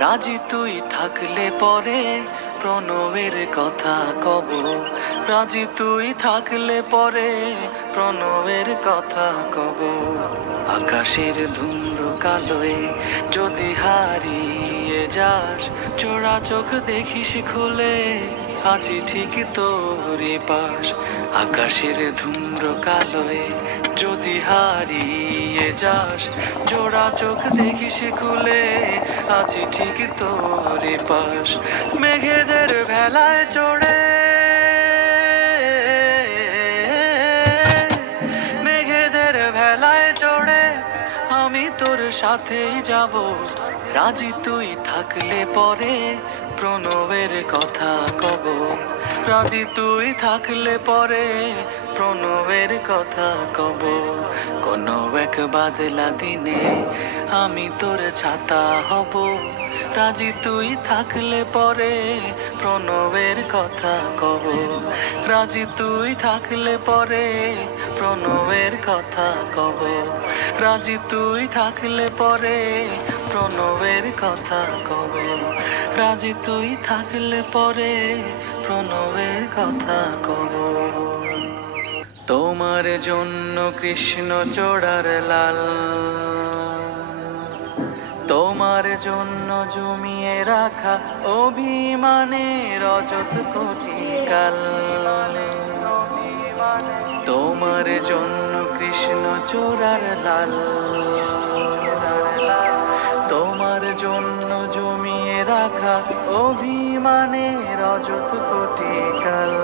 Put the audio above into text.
রাজি তুই থাকলে পরে প্রণবের কথা কব। রাজি তুই থাকলে পরে প্রণবের কথা কব। আকাশের ধুম্র কালোয় যদি হারিয়ে যাস, চোরা চোখ দেখিস খুলে আছি ঠিক তোরে পাশ। আকাশের ধুম্র কালোয় হারিয়ে যাস, জোড়া চোখ দেখিস খুলে, আছি ঠিক তোরে পাশ। মেঘেদের ভেলায় চড়ে, মেঘেদের ভেলায় চড়ে, আমি তোর সাথেই যাব। রাজি তুই থাকলে পরে প্রণবের কথা কব। রাজি তুই থাকলে পরে প্রণবের কথা কব। কোনো এক বাদলা দিনে আমি তোর ছাতা হব। রাজি তুই থাকলে পরে প্রণবের কথা কব। রাজি তুই থাকলে পরে প্রণবের কথা কব। রাজি তুই থাকলে পরে প্রণবের কথা কব। রাজি তুই থাকলে পরে প্রণবের কথা কব। তোমার জন্য কৃষ্ণ চোড়ার লাল। তোমার জন্য জমিয়ে রাখা অভিমানে অযত কোটি কাল তোমার জন্য কৃষ্ণ চোরার লাল। তোমার জন্য জমিয়ে রাখা অভিমানে রজত কোটি কাল।